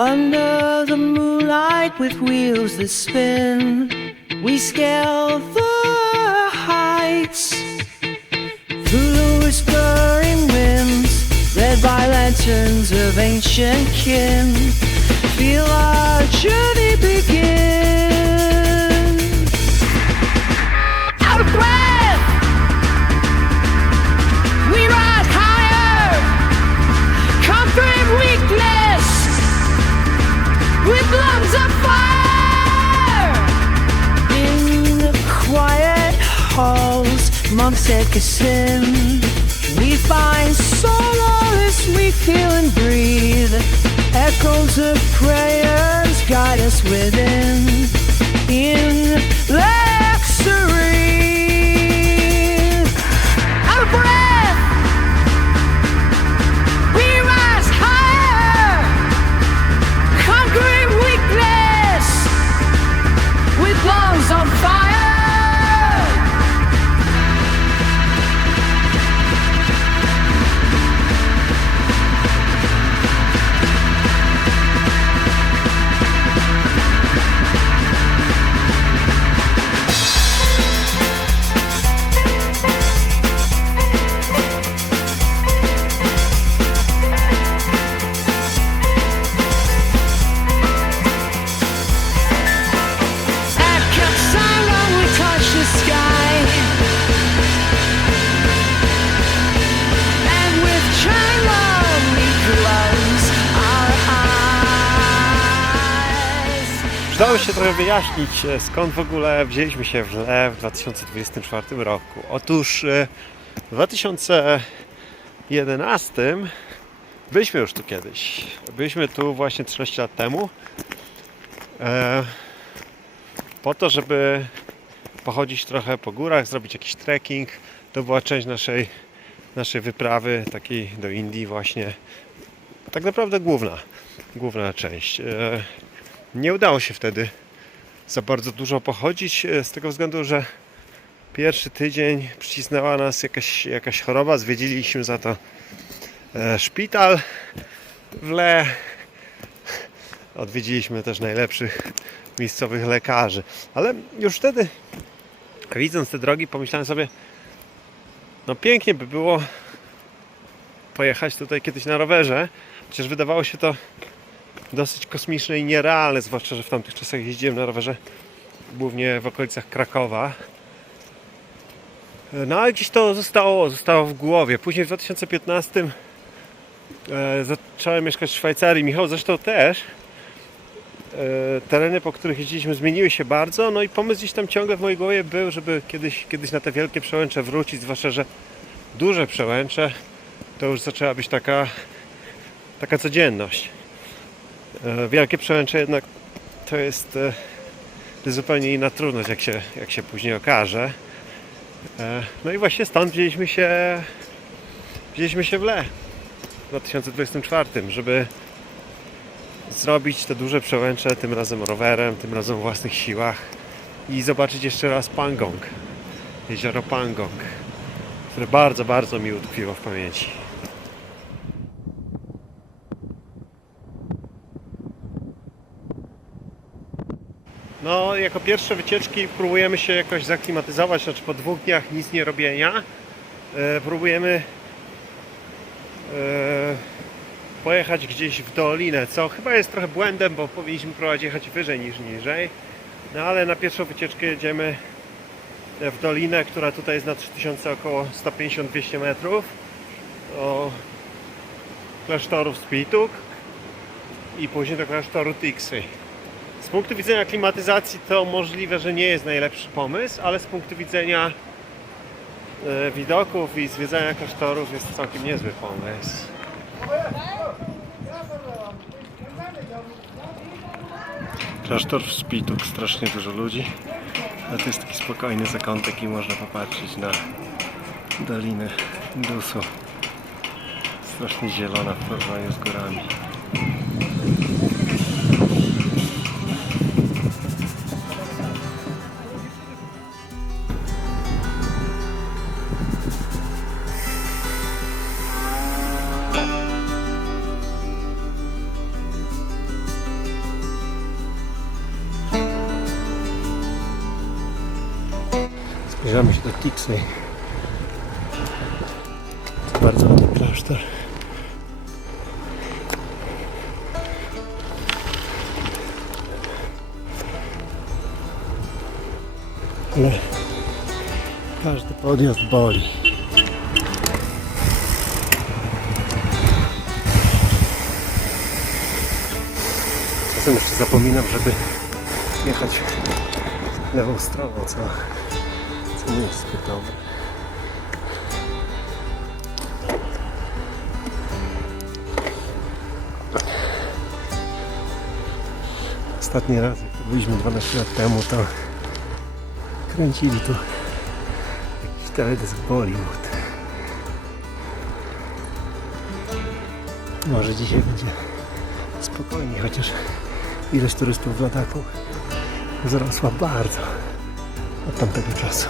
Under the moonlight with wheels that spin, we scale the heights. Through the whispering winds, led by lanterns of ancient kin, feel our journey begin. Out of breath, we rise higher, conquering weakness with lungs of fire. In the quiet halls, monks echo sin. We find solace, we feel and breathe. Echoes of prayers guide us within. In luxury, out of breath, we rise higher, conquering weakness with lungs on fire. Udało się trochę wyjaśnić, skąd w ogóle wzięliśmy się w Lech w 2024 roku. Otóż w 2011 byliśmy już tu kiedyś. Byliśmy tu właśnie 13 lat temu po to, żeby pochodzić trochę po górach, zrobić jakiś trekking. To była część naszej wyprawy takiej do Indii właśnie. Tak naprawdę główna część. Nie udało się wtedy za bardzo dużo pochodzić, z tego względu, że pierwszy tydzień przycisnęła nas jakaś choroba, zwiedziliśmy za to szpital w Lech, odwiedziliśmy też najlepszych miejscowych lekarzy, ale już wtedy, widząc te drogi, pomyślałem sobie, no pięknie by było pojechać tutaj kiedyś na rowerze, chociaż wydawało się to dosyć kosmiczne i nierealne, zwłaszcza, że w tamtych czasach jeździłem na rowerze głównie w okolicach Krakowa. No ale gdzieś to zostało w głowie. Później w 2015 zacząłem mieszkać w Szwajcarii. Michał zresztą też. Tereny, po których jeździliśmy, zmieniły się bardzo. No i pomysł gdzieś tam ciągle w mojej głowie był, żeby kiedyś na te wielkie przełęcze wrócić, zwłaszcza, że duże przełęcze to już zaczęła być taka codzienność. Wielkie przełęcze jednak to jest zupełnie inna trudność, jak się później okaże. No i właśnie stąd wzięliśmy się w Lech w 2024, żeby zrobić te duże przełęcze, tym razem rowerem, tym razem o własnych siłach i zobaczyć jeszcze raz Pangong, jezioro Pangong, które bardzo, bardzo mi utkwiło w pamięci. No, jako pierwsze wycieczki próbujemy się jakoś zaklimatyzować, znaczy po 2 dniach nic nie robienia. Próbujemy pojechać gdzieś w dolinę, co chyba jest trochę błędem, bo powinniśmy próbować jechać wyżej niż niżej. No ale na pierwszą wycieczkę jedziemy w dolinę, która tutaj jest na 3000, około 150-200 metrów. Do klasztoru Spituk i później do klasztoru Tiksi. Z punktu widzenia klimatyzacji to możliwe, że nie jest najlepszy pomysł, ale z punktu widzenia widoków i zwiedzania klasztorów jest całkiem niezły pomysł. Klasztor w Spituk, strasznie dużo ludzi, ale to jest taki spokojny zakątek i można popatrzeć na Dolinę Indusu. Strasznie zielona w porównaniu z górami. Zbliżamy się do Tixley. To bardzo ładny klasztor. Ale każdy podjazd boli. Czasem jeszcze zapominam, żeby jechać lewą stroną, co nie jest zbyt dobre. Ostatni raz, jak tu byliśmy 12 lat temu, to kręcili tu jakiś teledysk Bollywood. Może dzisiaj będzie spokojniej, chociaż ilość turystów w Ladakhu wzrosła bardzo od tamtego czasu.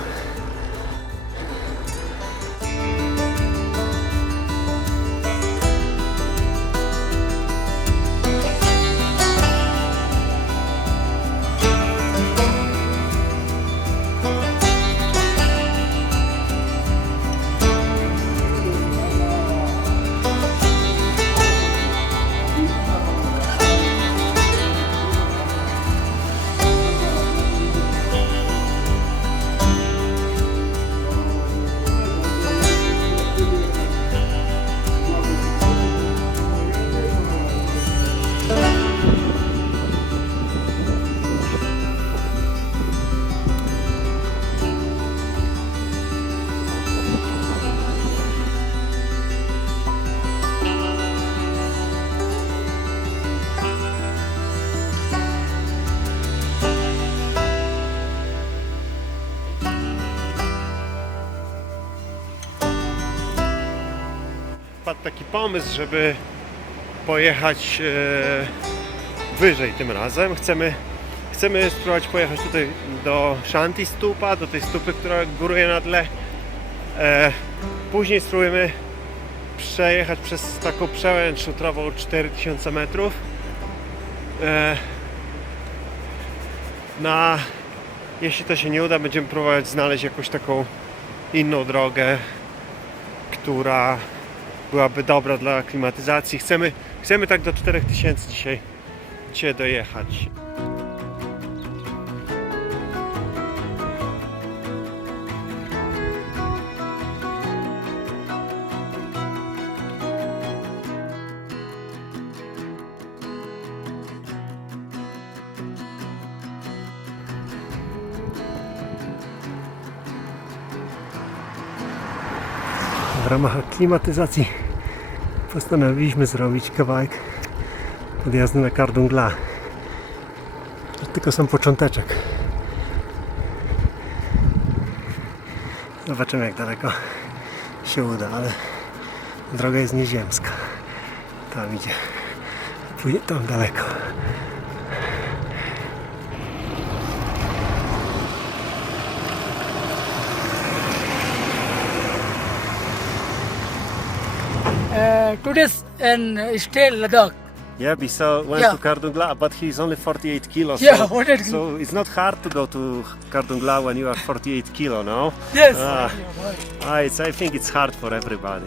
Padł taki pomysł, żeby pojechać wyżej tym razem. Chcemy spróbować pojechać tutaj do Shanti Stupa, do tej stupy, która góruje na tle. Później spróbujemy przejechać przez taką przełęcz szutrową 4000 metrów. Jeśli to się nie uda, będziemy próbować znaleźć jakąś taką inną drogę, która byłaby dobra dla klimatyzacji. Chcemy tak do 4000 dzisiaj dojechać. W ramach klimatyzacji postanowiliśmy zrobić kawałek podjazdu na Kardungla. Tylko sam począteczek. Zobaczymy, jak daleko się uda, ale droga jest nieziemska. Tam idzie, pójdzie tam daleko. Today's and stay Ladakh. Yeah, Bissau went Yeah. to Kardungla, but he's only 48 kilos. Yeah, so, 48 so it's not hard to go to Kardungla when you are 48 kilo, no? Yes. I think it's hard for everybody.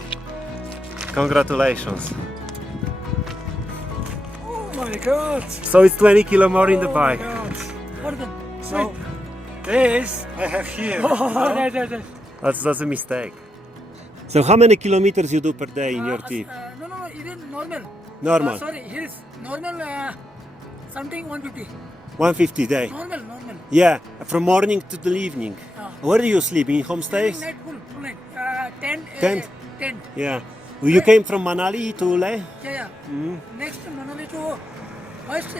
Congratulations. Oh my God. So it's 20 kilo more in the bike. What the? So this I have here. Oh, that. That's a mistake. So how many kilometers you do per day in your trip? No, even normal. Normal. Sorry, here is normal. Something 150. 150 day. Normal. Yeah, from morning to the evening. Ah. Where do you sleep? In homestays? Night full night. 10. Tent? 10. Yeah. You came from Manali to Leh? Yeah. Mm. Next Manali to first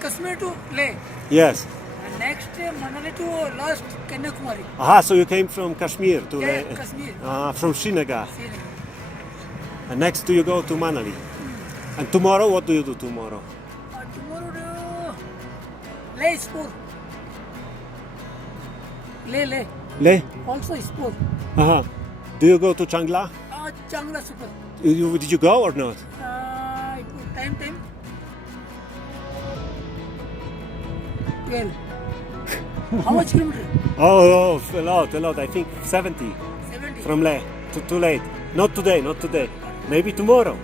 Kashmir to Leh. Yes. And next Manali to last Kanyakumari. Aha, so you came from Kashmir to Yeah, Leh. Kashmir. From Srinagar. Srinagar. And next you go to Manali. And tomorrow, what do you do tomorrow? Tomorrow to Leh Sport. Leh. Leh? Also sport. Aha. Do you go to Changla? Changla Super. Did you go or not? Time. 12. How much kilometer? Oh, a lot. I think 70 70. from Leh. Too late. Not today. Maybe tomorrow.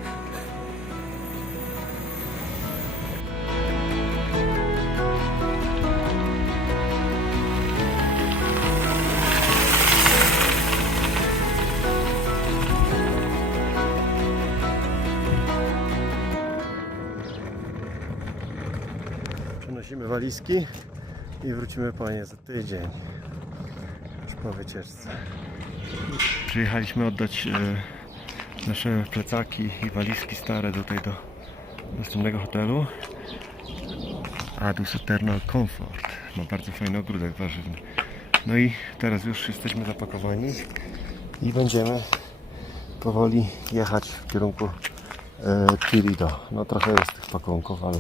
Przenosimy walizki i wrócimy po nie za tydzień. Już po wycieczce. Przyjechaliśmy oddać nasze plecaki i walizki stare tutaj do następnego hotelu. Adus Eternal Comfort. Ma bardzo fajny ogródek warzywny. No i teraz już jesteśmy zapakowani i będziemy powoli jechać w kierunku Querido. No trochę jest tych pakunków, ale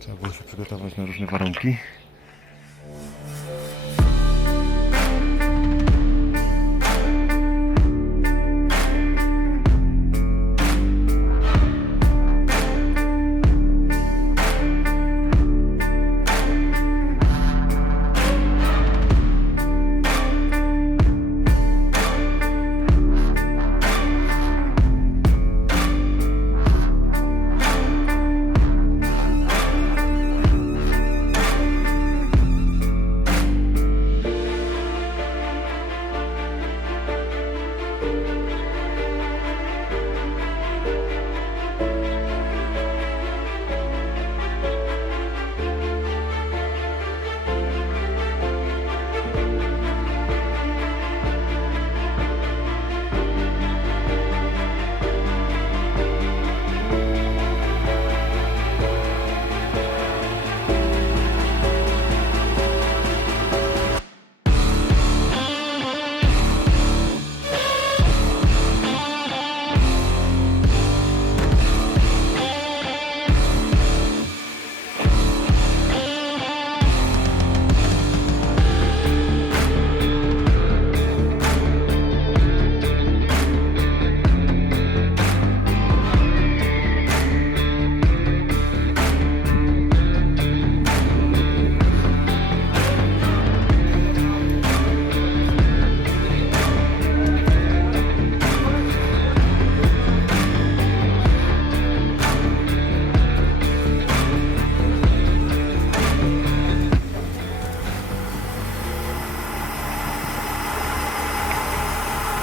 trzeba było się przygotować na różne warunki.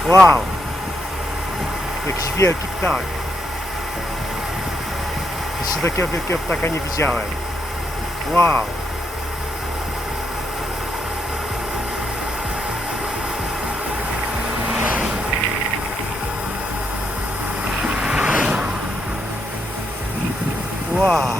Wow! Jakiś wielki ptak. Jeszcze takiego wielkiego ptaka nie widziałem. Wow! Wow!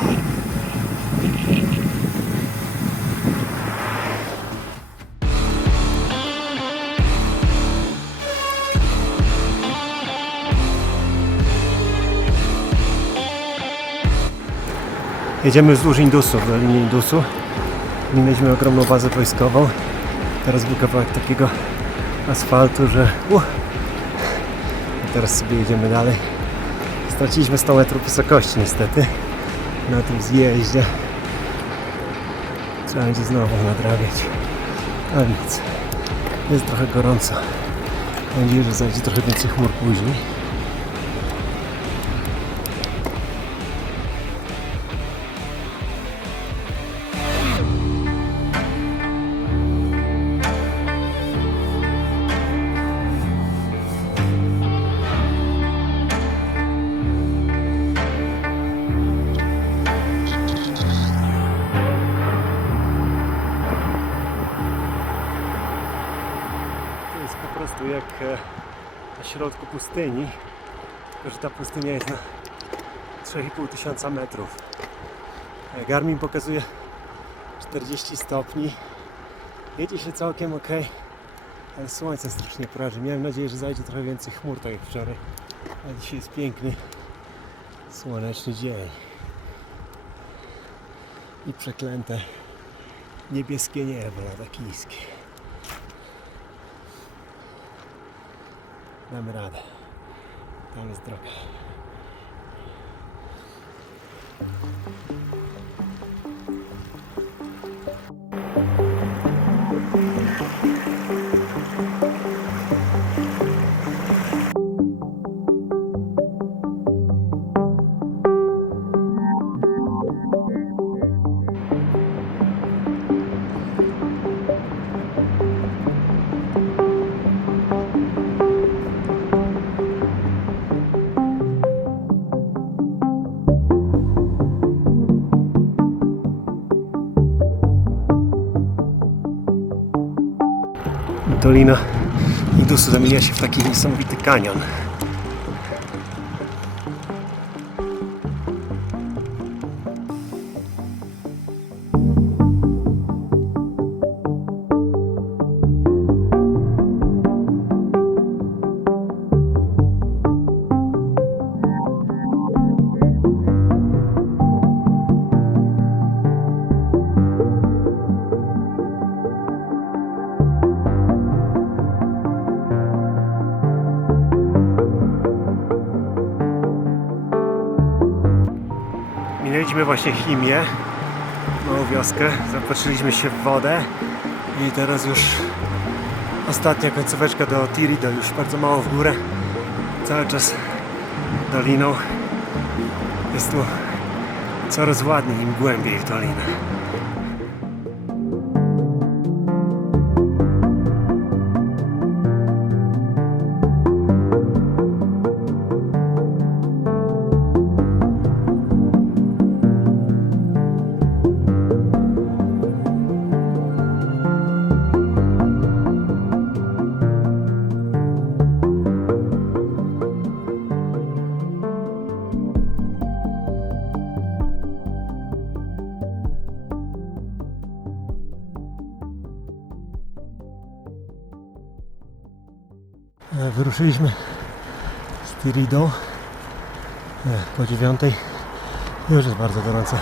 Jedziemy wzdłuż Indusu, w linii Indusu. Minęliśmy ogromną bazę wojskową. Teraz był kawałek takiego asfaltu, że I teraz sobie jedziemy dalej. Straciliśmy 100 metrów wysokości niestety na tym zjeździe. Trzeba będzie znowu nadrabiać. A nic, jest trochę gorąco. Mam nadzieję, że zajdzie trochę więcej chmur później. Po prostu jak na środku pustyni, tylko że ta pustynia jest na 3500 metrów. Garmin pokazuje 40 stopni. Jedzie się całkiem ok, ale słońce strasznie praży. Miałem nadzieję, że zajdzie trochę więcej chmur, tak jak wczoraj, a dzisiaj jest piękny, słoneczny dzień. I przeklęte niebieskie niebo latokijskie. Damy radę. Tam jest droga. Dolina Indusu zamienia się w taki niesamowity kanion. Minęliśmy właśnie Chimię, małą wioskę, zapatrzyliśmy się w wodę i teraz już ostatnia końcóweczka do Tirido, już bardzo mało w górę, cały czas doliną. Jest tu coraz ładniej im głębiej w dolinę. Wyruszyliśmy z Tirido po 9. Już jest bardzo gorąco.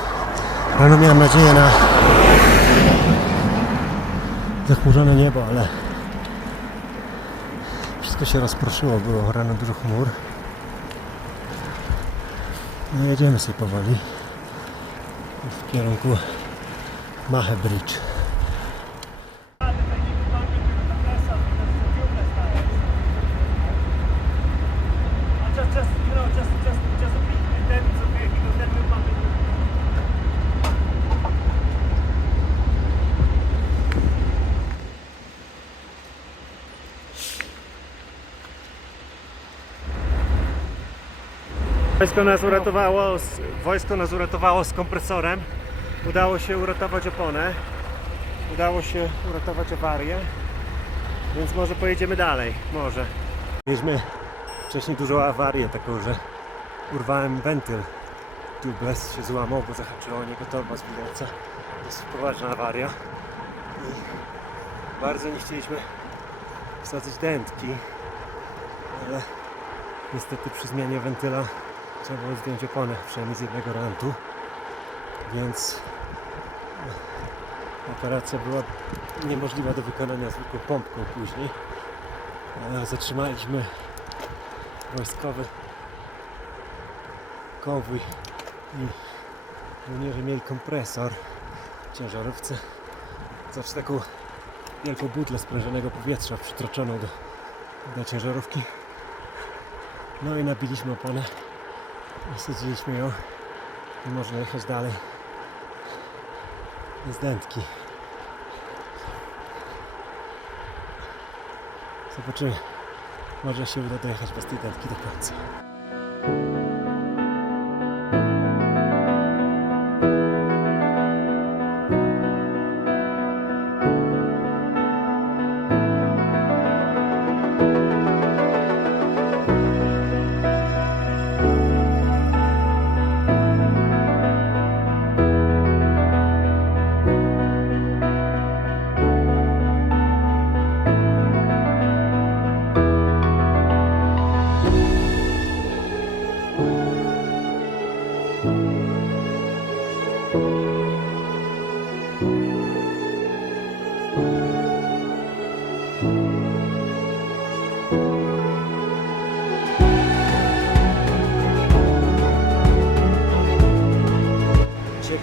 Rano miałem nadzieję na zachmurzone niebo, ale wszystko się rozproszyło. Było rano dużo chmur. No, jedziemy sobie powoli w kierunku Mahe Bridge. Wojsko nas uratowało z kompresorem. Udało się uratować oponę. Udało się uratować awarię. Więc może pojedziemy dalej. Może. Mieliśmy wcześniej dużą awarię taką, że urwałem wentyl. Tubeless się złamał, bo zahaczyło o niego torba z widelca. Dosyć poważna awaria. I bardzo nie chcieliśmy wsadzać dętki. Ale niestety przy zmianie wentyla trzeba było zdjąć oponę, przynajmniej z jednego rantu, więc operacja była niemożliwa do wykonania zwykłą pompką później. Zatrzymaliśmy wojskowy konwój i żołnierze mieli kompresor w ciężarówce. Znaczy taką wielką butlę sprężonego powietrza przytroczoną do ciężarówki. No i nabiliśmy oponę. Wsadziliśmy ją i można jechać dalej bez dętki. Zobaczymy, może się uda dojechać bez tej dętki do końca.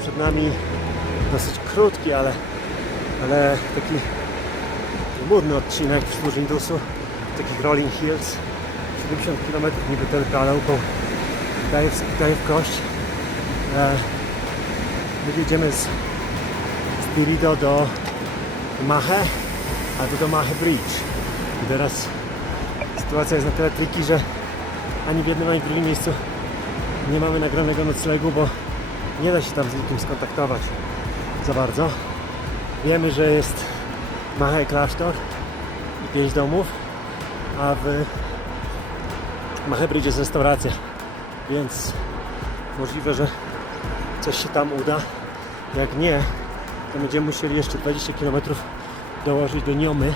Przed nami dosyć krótki, ale taki murny odcinek wzdłuż Indusu, takich rolling hills. 70 km niby tylko, ale daje w kość. My jedziemy z Tirido do Mahe, a tu do Mahe Bridge. I teraz sytuacja jest na tyle tricky, że ani w jednym, ani w drugim miejscu nie mamy nagranego noclegu, bo nie da się tam z nikim skontaktować za bardzo. Wiemy, że jest Mahe klasztor i 5 domów, a w Mahebridge jest restauracja, więc możliwe, że coś się tam uda. Jak nie, to będziemy musieli jeszcze 20 km dołożyć do Niomy,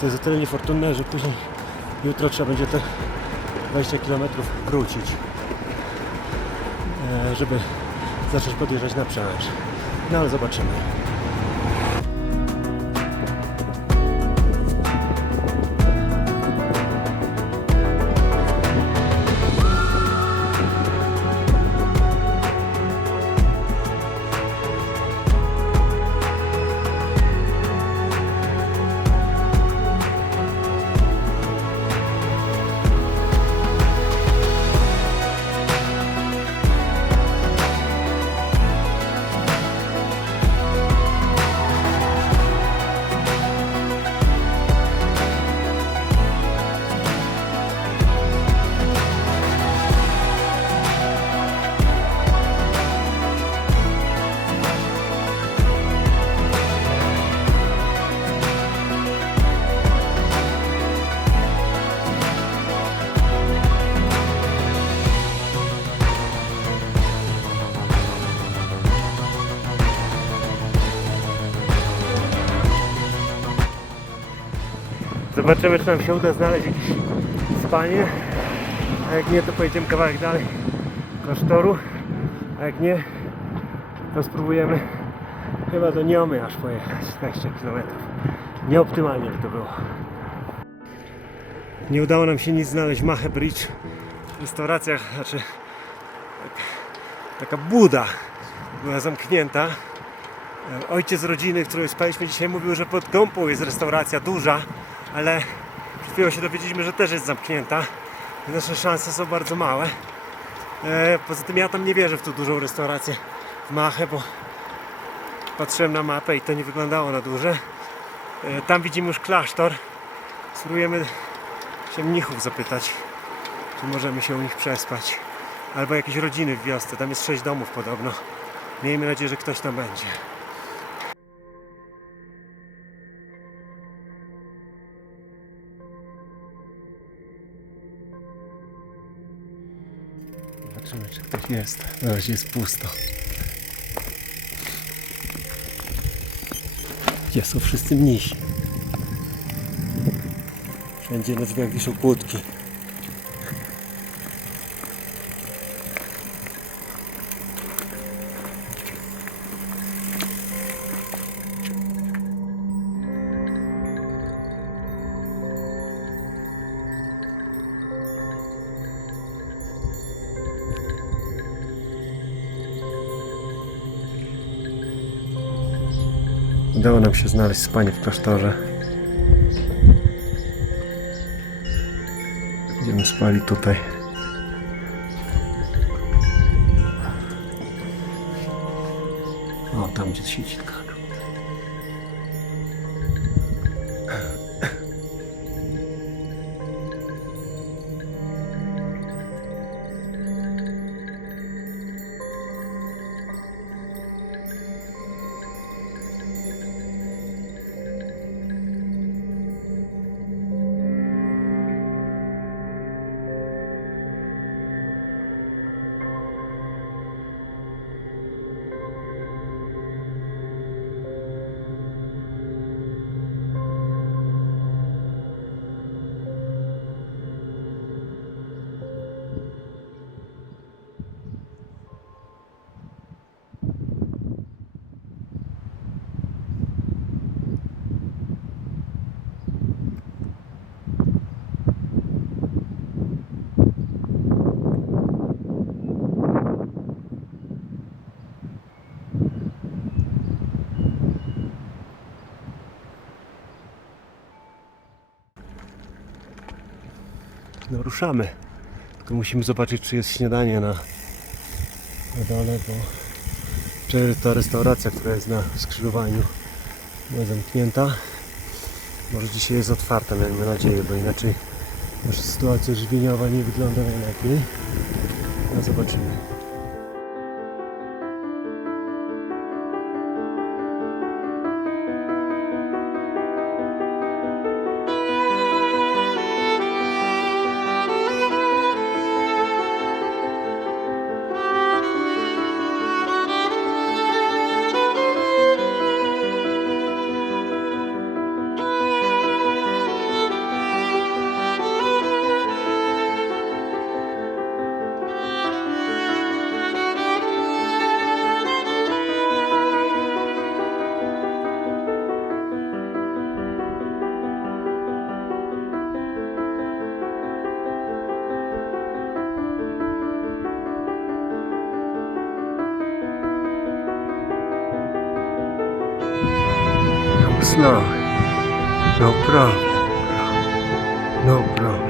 co jest o tyle niefortunne, że później jutro trzeba będzie te 20 km wrócić, żeby zacząć podjeżdżać na przełęcz. No ale zobaczymy. Zobaczymy, czy nam się uda znaleźć jakieś spanie, a jak nie, to pojedziemy kawałek dalej do klasztoru, a jak nie, to spróbujemy chyba do Niomy aż pojechać 20 km. Nieoptymalnie by to było. Nie udało nam się nic znaleźć w Mahebridge. W restauracjach, znaczy taka buda była zamknięta. Ojciec rodziny, który spaliśmy dzisiaj, mówił, że pod Gąpą jest restauracja duża, ale przed chwilą się dowiedzieliśmy, że też jest zamknięta. Nasze szanse są bardzo małe. Poza tym ja tam nie wierzę w tą dużą restaurację w Mahé, bo patrzyłem na mapę i to nie wyglądało na duże. Tam widzimy już klasztor. Spróbujemy się mnichów zapytać, czy możemy się u nich przespać. Albo jakieś rodziny w wiosce. Tam jest 6 domów podobno. Miejmy nadzieję, że ktoś tam będzie. Zobaczymy, czy ktoś jest. Na razie jest pusto. Gdzie są wszyscy mnisi? Wszędzie na drzwiach wiszą kłódki. Udało nam się znaleźć spanie w klasztorze. Będziemy spali tutaj. O, tam gdzie świeci tkacz. No ruszamy. Tylko musimy zobaczyć, czy jest śniadanie na dole, bo wczoraj ta restauracja, która jest na skrzyżowaniu, była zamknięta. Może dzisiaj jest otwarta, miejmy nadzieję, bo inaczej nasza sytuacja żywieniowa nie wygląda najlepiej. No zobaczymy. slow. No problem. No problem.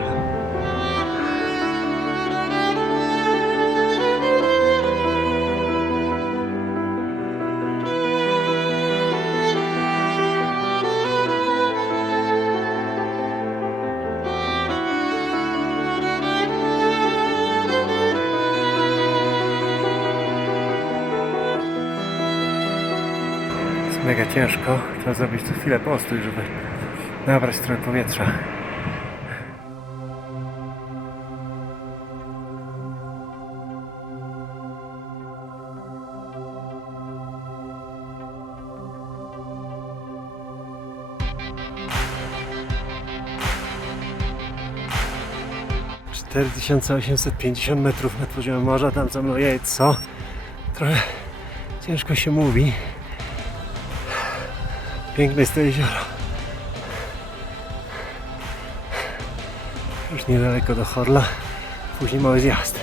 Jest mega ciężko. Trzeba zrobić co chwilę postój, żeby nabrać trochę powietrza. Cztery 4850 metrów nad poziomem morza, tam za mną jest co? Trochę ciężko się mówi. Piękne jest to jezioro. Już niedaleko do Horla, później mały zjazd.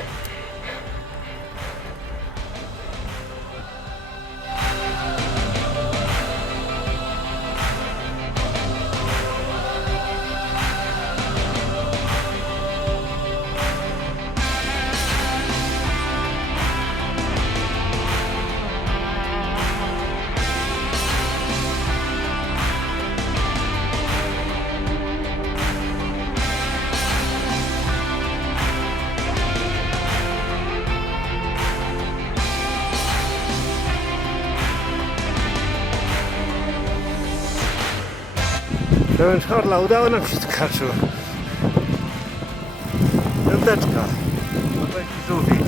Dołącz Horla, udało nam się Tukaczu. Piąteczka. Oto jakiś żółwik.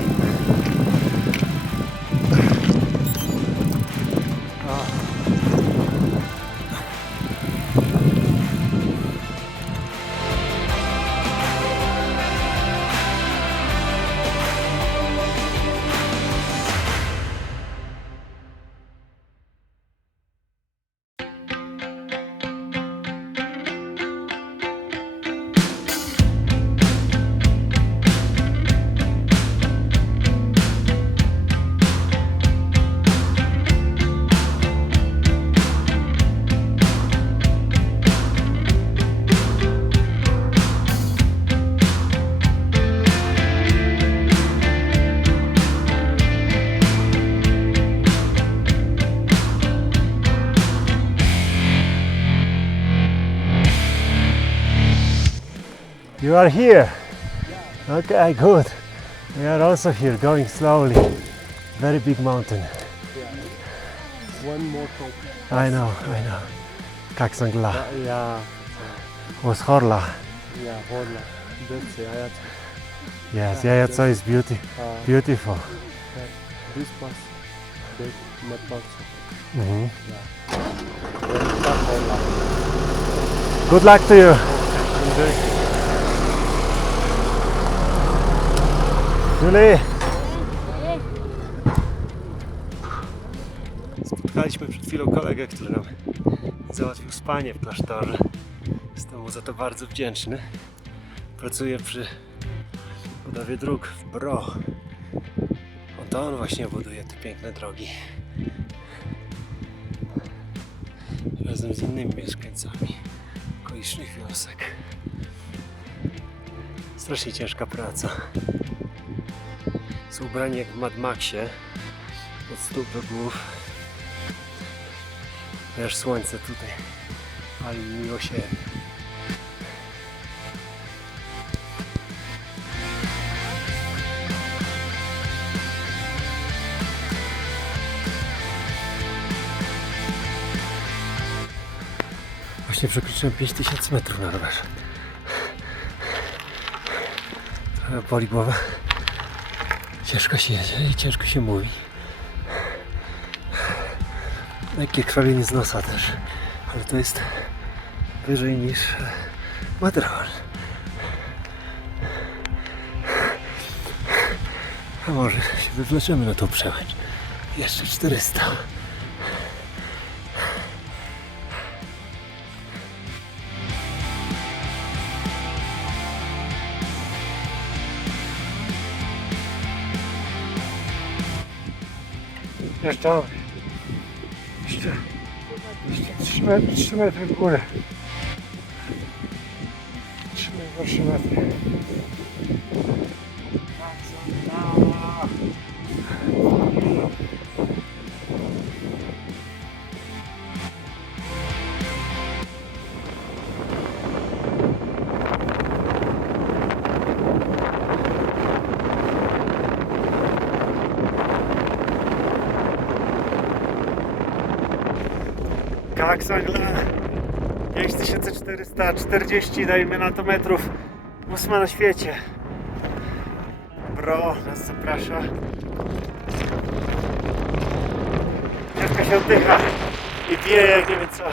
You are here. Okay, good. We are also here, going slowly. Very big mountain. One more top. I know. Kaksangla. Yeah, Was Horla. yeah, Horla. That's Ayat. Yes, yeah, so it's beautiful. This pass, that not pass. Mhm. Then start Horla. Good luck to you. Enjoy. Julie! Spotkaliśmy przed chwilą kolegę, który nam załatwił spanie w klasztorze. Jestem mu za to bardzo wdzięczny. Pracuje przy budowie dróg w Bro. To on właśnie buduje te piękne drogi. Razem z innymi mieszkańcami okolicznych wiosek. Strasznie ciężka praca. Są ubrani jak w Mad Maxie, od stóp do głów. Aż słońce tutaj pali miłosiernie. Właśnie przekroczyłem 5000 metrów na rowerze. Trochę boli głowa. Ciężko się jedzie i ciężko się mówi. Lekkie krwawienie z nosa też, ale to jest wyżej niż Matterhorn. A może się wywleczymy na tą przełęcz. Jeszcze 400. Jeszcze. Jeszcze 3 metry w górę. 3 najgorsze metry. Kaksangla 5440 dajmy na to metrów, 8 na świecie. Bro nas zaprasza. Ciężko się oddycha i wieje jak nie wiem co.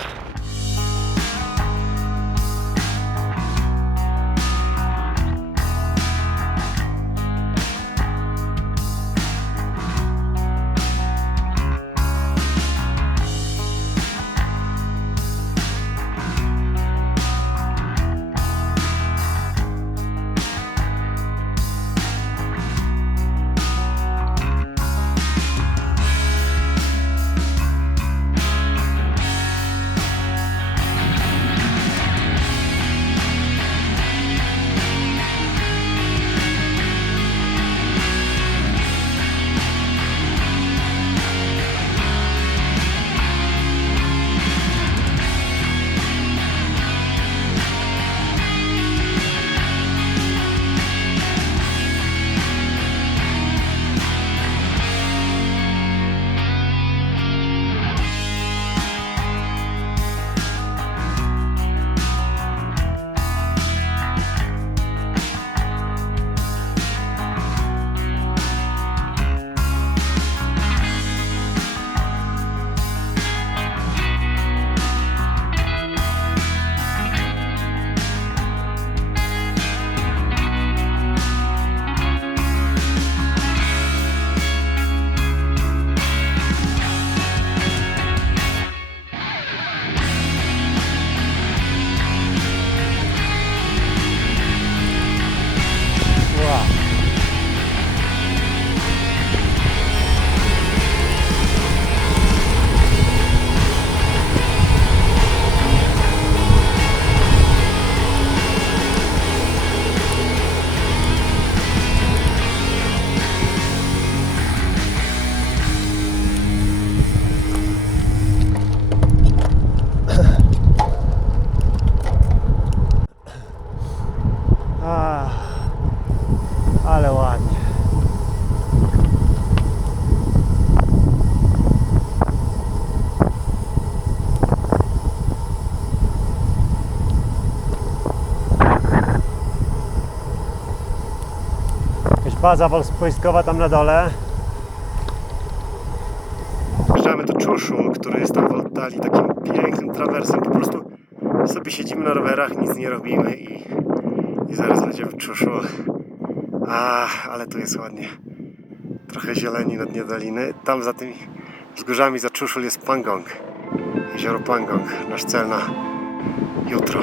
Ale ładnie. Jakaś baza wojskowa tam na dole. Wjeżdżamy do Czuszu, który jest tam w oddali takim pięknym trawersem. Po prostu sobie siedzimy na rowerach, nic nie robimy i zaraz będziemy w Czuszu. Ale tu jest ładnie. Trochę zieleni na dnie doliny. Tam za tymi wzgórzami za Czuszul jest Pangong. Jezioro Pangong. Nasz cel na jutro.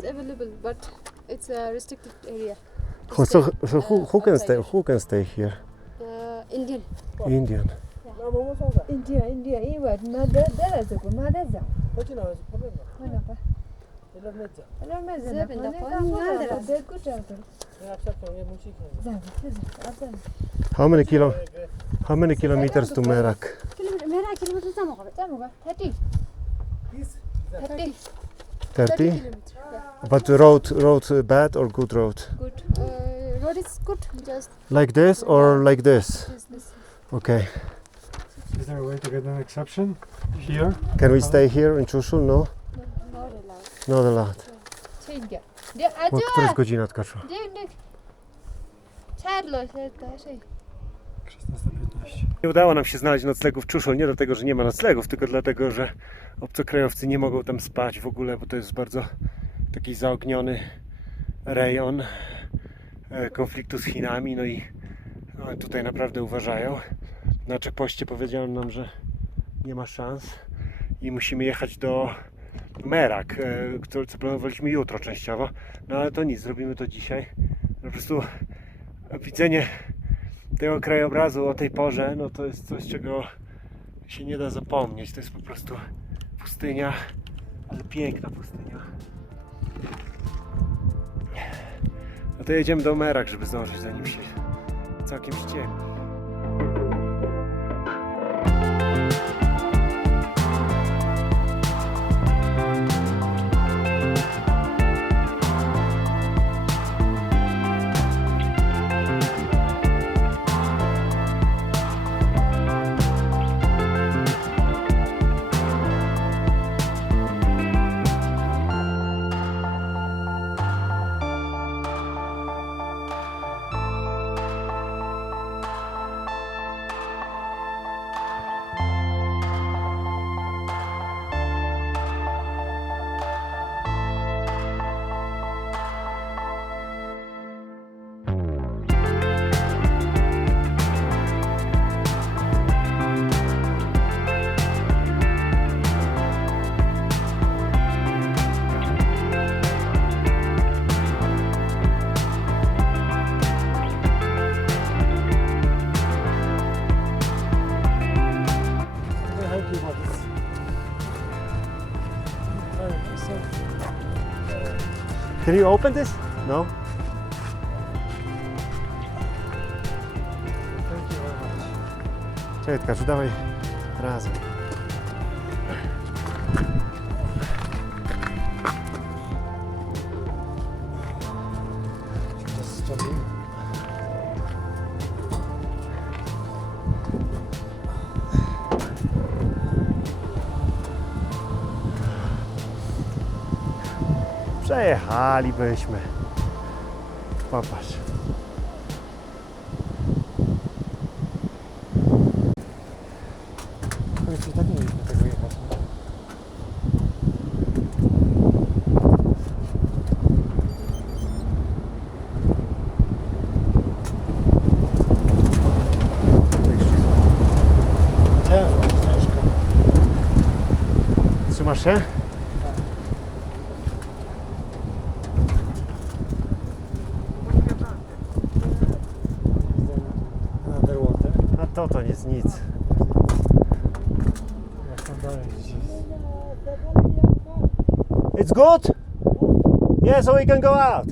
It's available, but it's a restricted area. So who can stay? Who can stay here? Indian. Indian. India. Even mother, there is a good mother. How many kilometers to Merak? 30. 30? kilometers. But the road bad or good road? Good. Road is good. Just Like this or like this? this. Okay. Is there a way to get an exception here? Can we stay here in Čušul? No? Not allowed. Not allowed. Change. Bo która jest godzina, Tkaczu? 16:15. Nie udało nam się znaleźć noclegów w Čušul, nie dlatego, że nie ma noclegów, tylko dlatego, że obcokrajowcy nie mogą tam spać w ogóle, bo to jest bardzo taki zaogniony rejon konfliktu z Chinami, no i tutaj naprawdę uważają. Na checkpoście powiedziano nam, że nie ma szans i musimy jechać do Merak, co planowaliśmy jutro częściowo, no ale to nic, zrobimy to dzisiaj. Po prostu widzenie tego krajobrazu o tej porze, no to jest coś, czego się nie da zapomnieć. To jest po prostu pustynia, ale piękna pustynia. No to jedziemy do Merak, żeby zdążyć, zanim się całkiem ściemni. Can you open this? No? Thank you very much. Czekaj, Tkaczu, dawaj razem. Just stopping. Przejechalibyśmy. Popatrz. W końcu tak nie mieliśmy tego jechać. Ciężko. Trzymasz się? Underwater. A to nie jest nic. Jak tam dalej gdzieś jest. It's good? Yeah, so we can go out.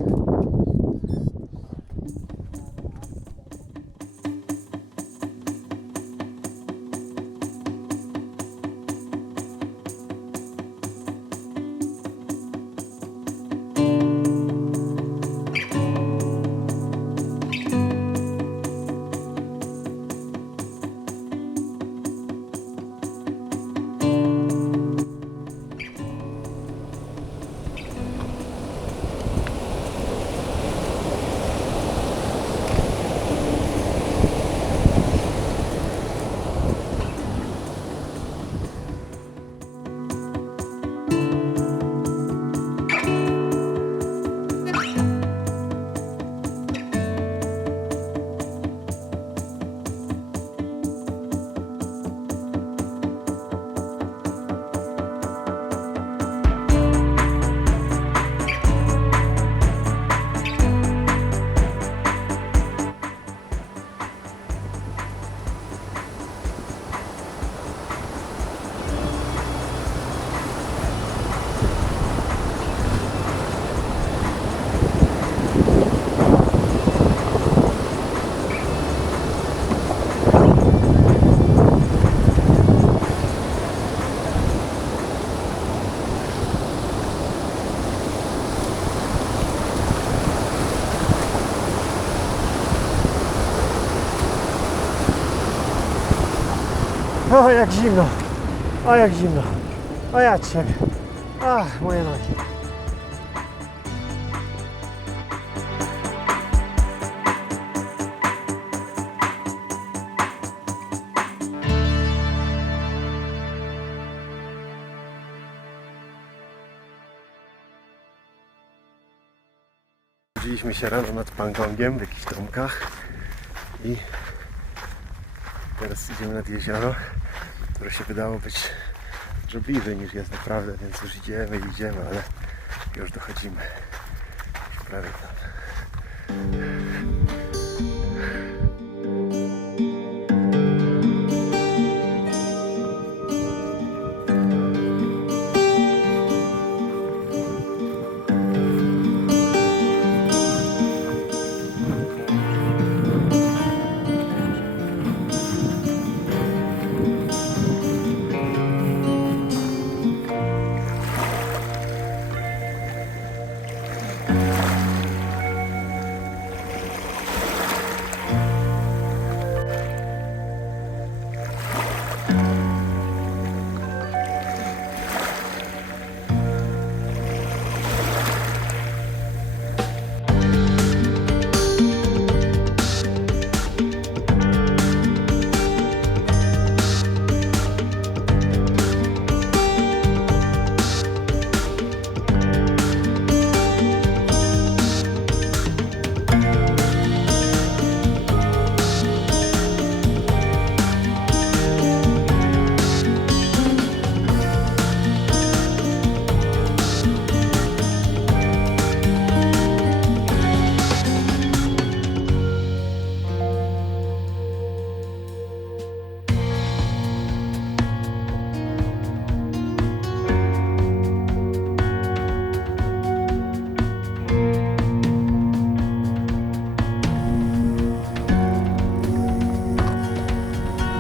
O, jak zimno. O, jak zimno. O, ja ciebie. Ach, moje nogi. Budziliśmy się rano nad Pangongiem w jakichś domkach i teraz idziemy nad jezioro, które się wydało być dużo bliżej niż jest naprawdę, więc już idziemy, ale już dochodzimy. Już prawie tam.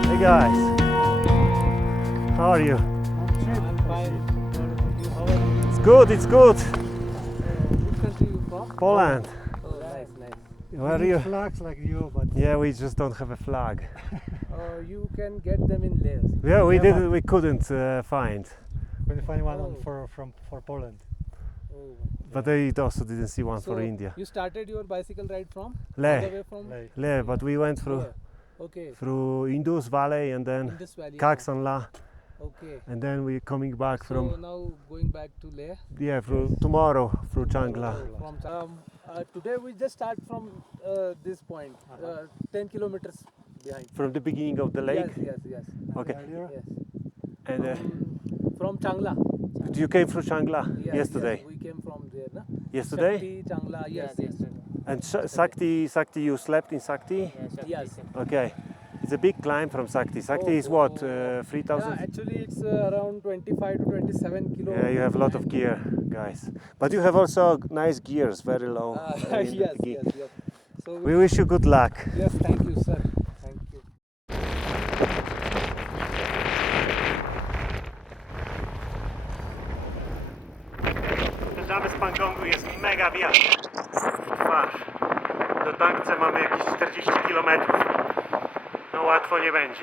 Hey guys, how are you? It's good, it's good. Which country you from? Poland. Oh, nice. Where are you? Flags like you, but Yeah, we just don't have a flag. You can get them in layers. Yeah, we Yeah, didn't. We couldn't find, when you find one Oh. for Poland. Oh. but they also didn't see one for So, India. You started your bicycle ride from? All the Le, way from? Like, Le, but we went through Where? Okay. Indus Valley and then Indus Valley. Kaksanla, Okay. and then we coming back So from now going back to Leh. through tomorrow through Changla. From today we just start from this point, 10 kilometers behind. From the beginning of the lake. Yes. Okay. earlier. Yes. And From Changla. you came through Changla Yes, yesterday. Yes, we came from there, na? Yesterday. Shakti, Changla. Yes. And Sakti, you slept in Sakti? Yes. Okay. It's a big climb from Sakti. Sakti is what? 3,000? Yeah, actually it's around 25 to 27 kilo. Yeah, you have a lot of gear, guys. But you have also nice gears, very low. in the Yes. beginning. So We wish you good luck. yes, thank you, sir. Thank you. Wyjeżdżamy z Panggongu, jest mega wiatr. Twarz. Do Tangce mamy jakieś 40 km. No łatwo nie będzie.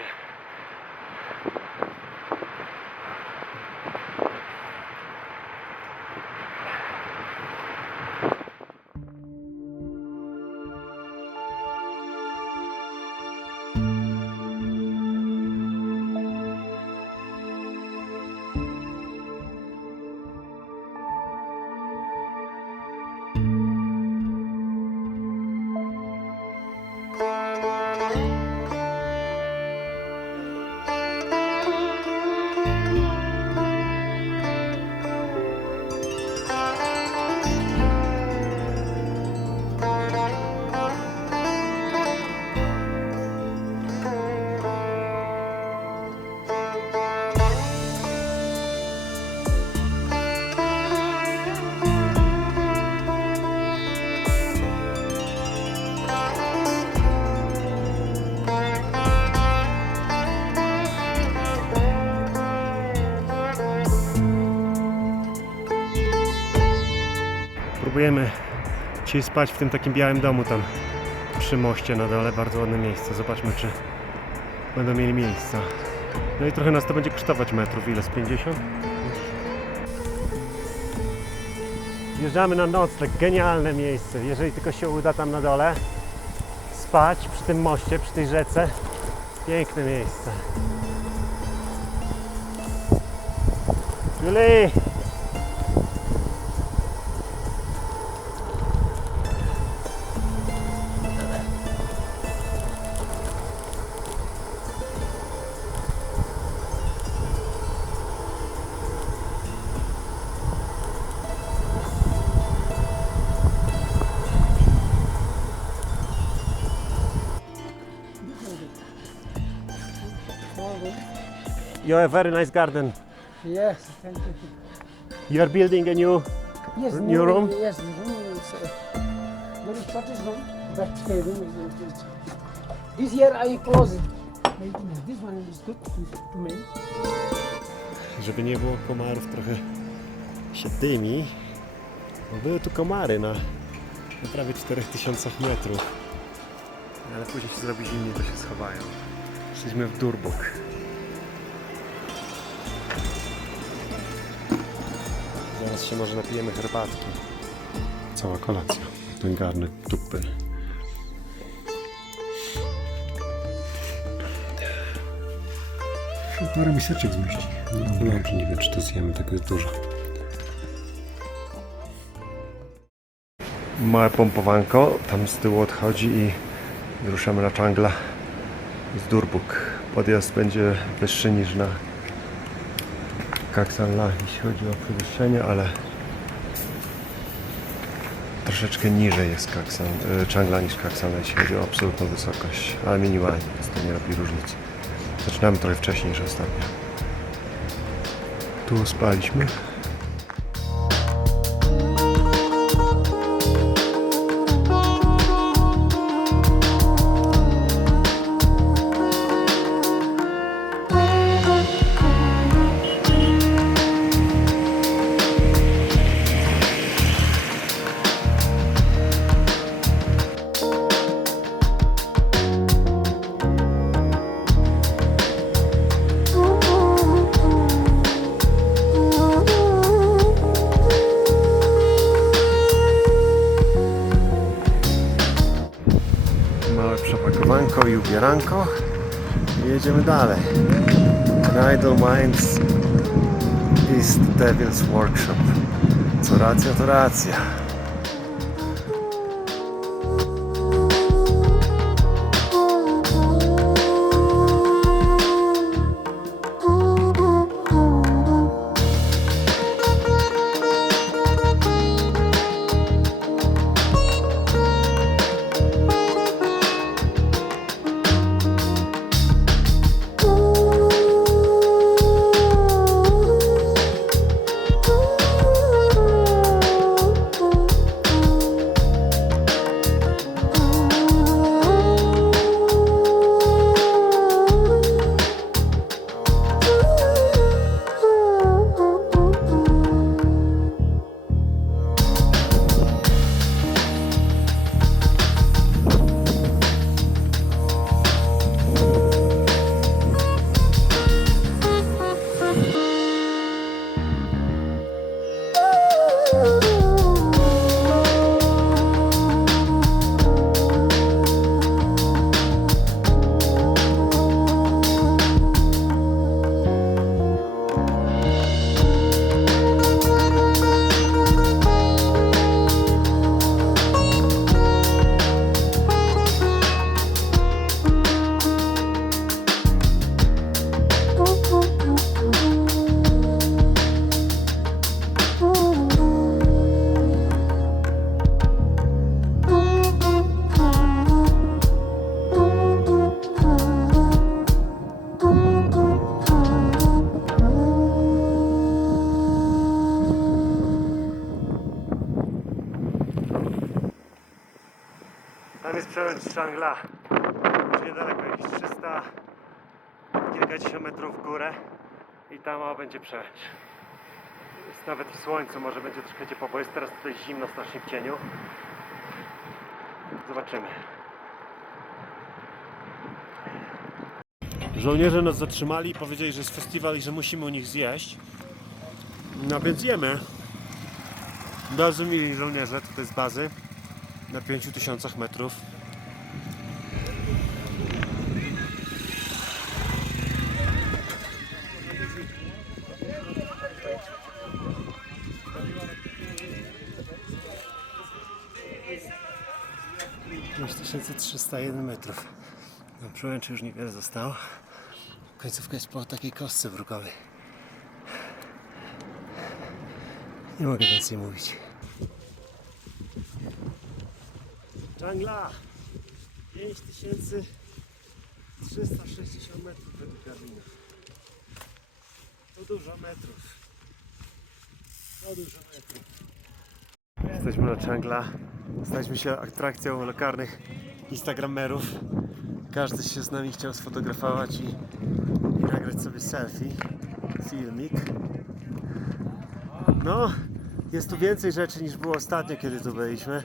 Próbujemy dzisiaj spać w tym takim białym domu tam przy moście na dole. Bardzo ładne miejsce. Zobaczmy, czy będą mieli miejsca. No i trochę nas to będzie kosztować metrów. Ile? Z 50? Wjeżdżamy na nocleg, genialne miejsce. Jeżeli tylko się uda tam na dole spać przy tym moście, przy tej rzece. Piękne miejsce. Julie! You have a very nice garden. Yes, thank you. You are building a new. Yes, New room? Yes, the room is very cottage room, but the room is. This year I close it. This one is good to me. Żeby nie było komarów, trochę się dymi. Bo były tu komary na prawie 4000 metrów. Ale później się zrobi zimniej, to się schowają. Szliśmy w Durbuk. Zaraz się może napijemy herbatki. Cała kolacja. Ten garnek tupy. Parę miseczek zmieści. No, nie wiem, czy to zjemy, tego jest dużo. Małe pompowanko tam z tyłu odchodzi i ruszamy na Changla z Durbuk. Podjazd będzie wyższy niż na Kaksanla, jeśli chodzi o przewyższenie, ale troszeczkę niżej jest Changla niż Kaksanla, jeśli chodzi o absolutną wysokość, ale minimalnie, więc to nie robi różnicy. Zaczynamy trochę wcześniej niż ostatnio. Tu spaliśmy. Przepakowanko i ubieranko i jedziemy dalej. Idle Minds is the Devil's Workshop. Co racja, to racja. Tam jest przełęcz Changla. Już niedaleko, jakieś 300 kilkadziesiąt metrów w górę i tam będzie przełęcz. Jest nawet w słońcu, może będzie troszkę ciepło, bo jest teraz tutaj zimno strasznie w cieniu. Zobaczymy. Żołnierze nas zatrzymali i powiedzieli, że jest festiwal i że musimy u nich zjeść. No więc jemy. Bardzo mili żołnierze tutaj z bazy na 5000 metrów. Pięć 5301 metrów. Na przełęczy już niewiele zostało. Końcówka jest po takiej kostce brukowej. Nie mogę więcej mówić. Dżungla! 5360 metrów według Garmina. To dużo metrów. To dużo metrów. Jesteśmy na Dżungla. Staliśmy się atrakcją lokalnych instagramerów. Każdy się z nami chciał sfotografować i nagrać sobie selfie, filmik. No, jest tu więcej rzeczy niż było ostatnio, kiedy tu byliśmy.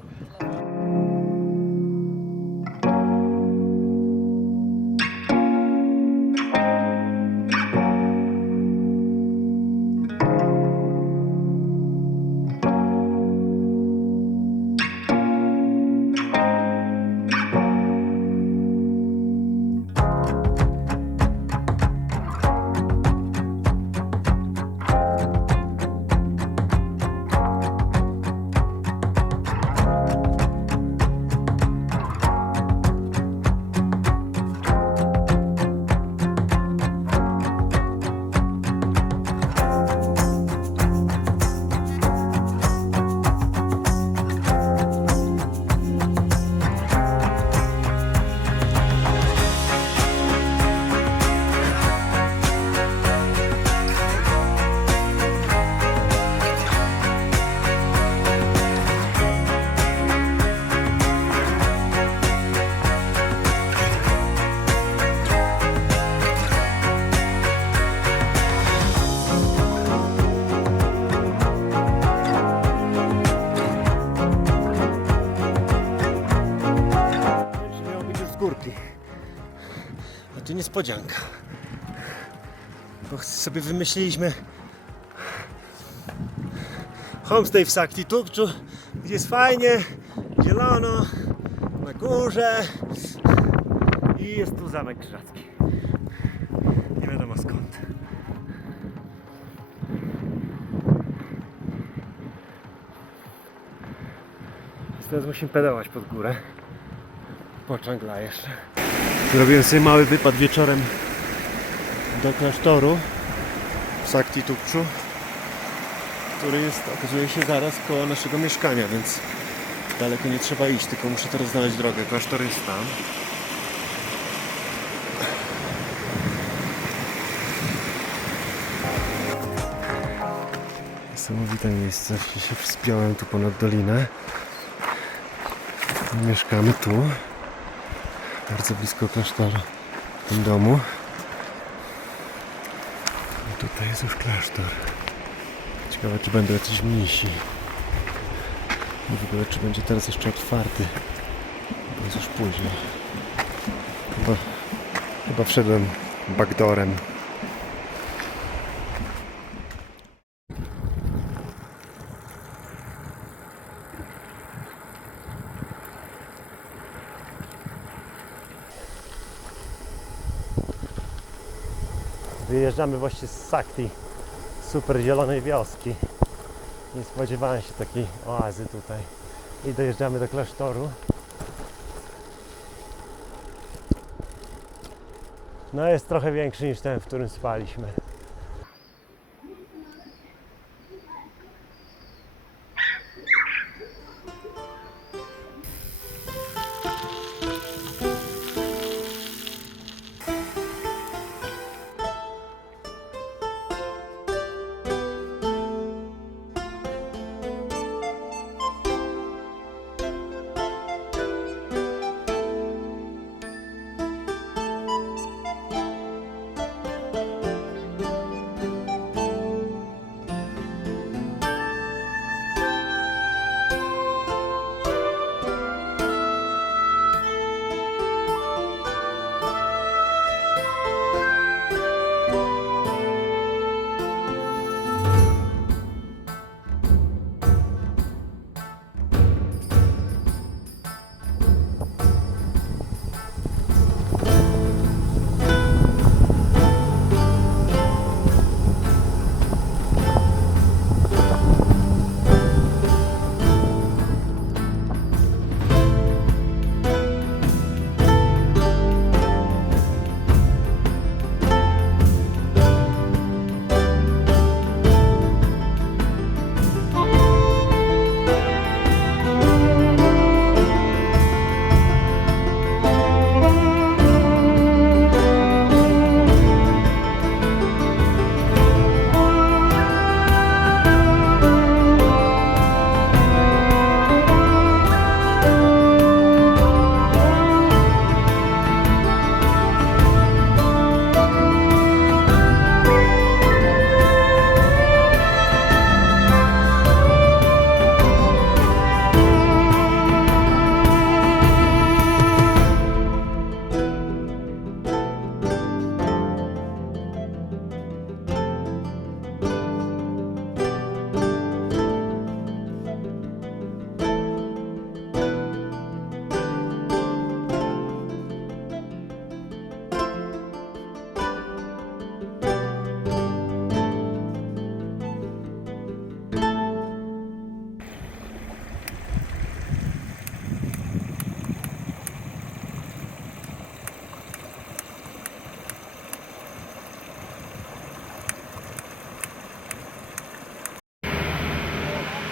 Górki. A tu niespodzianka. Bo sobie wymyśliliśmy homestay w Sakti Tukczu, gdzie jest fajnie, zielono, na górze i jest tu zamek krzyżacki. Nie wiadomo skąd. Teraz musimy pedałować pod górę. Po Dżungla jeszcze. Zrobiłem sobie mały wypad wieczorem do klasztoru w Sakti Tukczu, który jest, okazuje się, zaraz koło naszego mieszkania, więc daleko nie trzeba iść, tylko muszę teraz znaleźć drogę. Klasztor jest tam. Niesamowite miejsce. Się wspiąłem tu ponad dolinę. Mieszkamy tu. Bardzo blisko klasztoru, w tym domu. I tutaj jest już klasztor. Ciekawe, czy będą jacyś mnisi. I w ogóle, czy będzie teraz jeszcze otwarty. Bo jest już późno. Chyba wszedłem backdoorem. Wyjeżdżamy właśnie z Sakti, super zielonej wioski. Nie spodziewałem się takiej oazy tutaj. I dojeżdżamy do klasztoru. No jest trochę większy niż ten, w którym spaliśmy.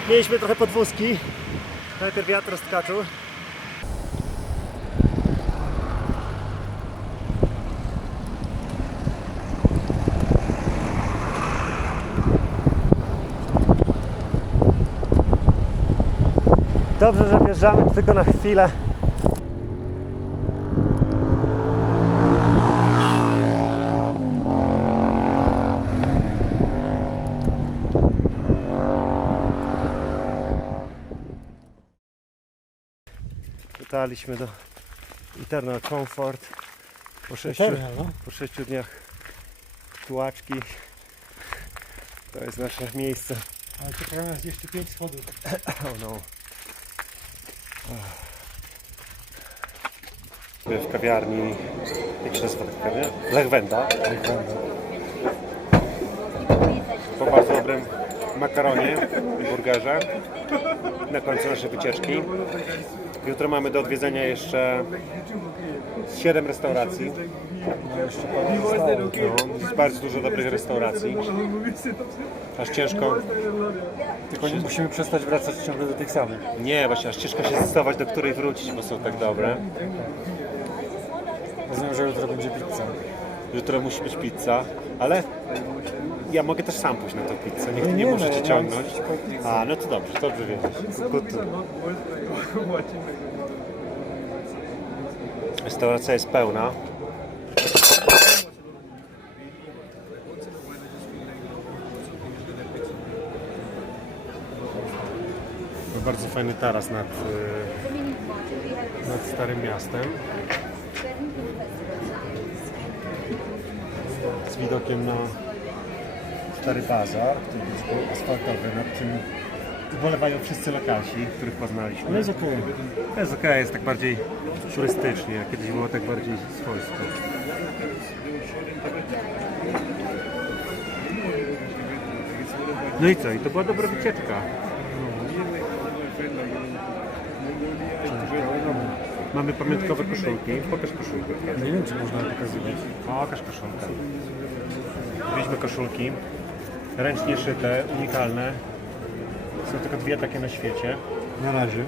Mieliśmy trochę podwózki. Najpierw wiatr roztkaczył. Dobrze, że wjeżdżamy tylko na chwilę. Dotarliśmy do Eternal Comfort po 6 dniach tułaczki. To jest nasze miejsce. Ale czekają nas jeszcze 5 schodów. Oh no. W kawiarni, jak się nazywa ta kawiarnia? Lechwenda. Po bardzo dobrym makaronie i burgerze na końcu naszej wycieczki. Jutro mamy do odwiedzenia jeszcze 7 restauracji. No, jest bardzo dużo dobrych restauracji. Aż ciężko. Tylko nie musimy przestać wracać ciągle do tych samych. Nie, właśnie aż ciężko się zdecydować, do której wrócić, bo są tak dobre. Rozumiem, że jutro będzie pizza. Jutro musi być pizza, ale ja mogę też sam pójść na tą pizzę, nikt nie może cię ciągnąć. A, no to dobrze, dobrze wiedzieć. Restauracja jest pełna. Bardzo fajny taras nad Starym Miastem. Z widokiem na Stary Bazar, który jest asfaltowy, nad czym ubolewają wszyscy lokalsi, których poznaliśmy. Ale jest okej. Jest okej, jest tak bardziej turystycznie, a kiedyś było tak bardziej swojsko. No i co? I to była dobra wycieczka. Mamy pamiątkowe koszulki. Pokaż koszulkę. Nie wiem, czy można pokazywać. Pokaż koszulkę. Mieliśmy koszulki. Ręcznie szyte, unikalne. Są tylko 2 takie na świecie. Na razie.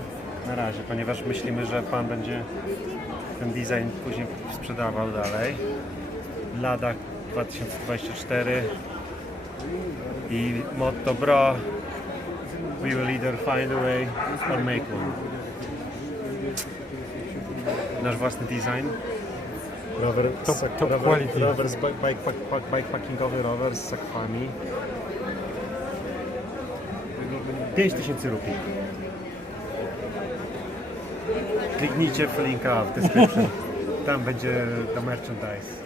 Na razie, ponieważ myślimy, że pan będzie ten design później sprzedawał dalej. Lada 2024 i motto bro: we will either find a way or make one. Nasz własny design. Rower, top quality. Rower z bikepackingowy rower z sakwami. 5000 rupii. Kliknijcie w linka w description. Tam będzie to merchandise.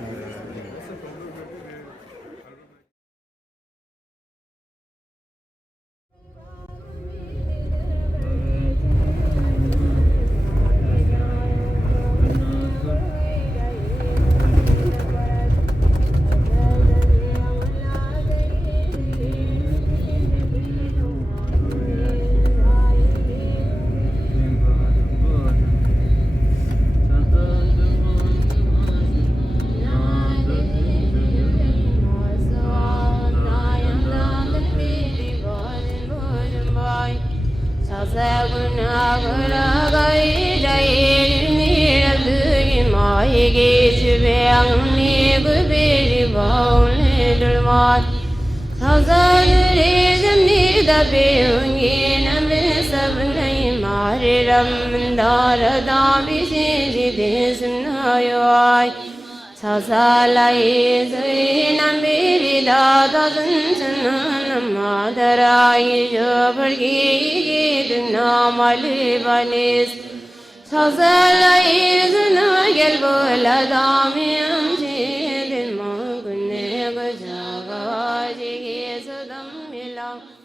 Salam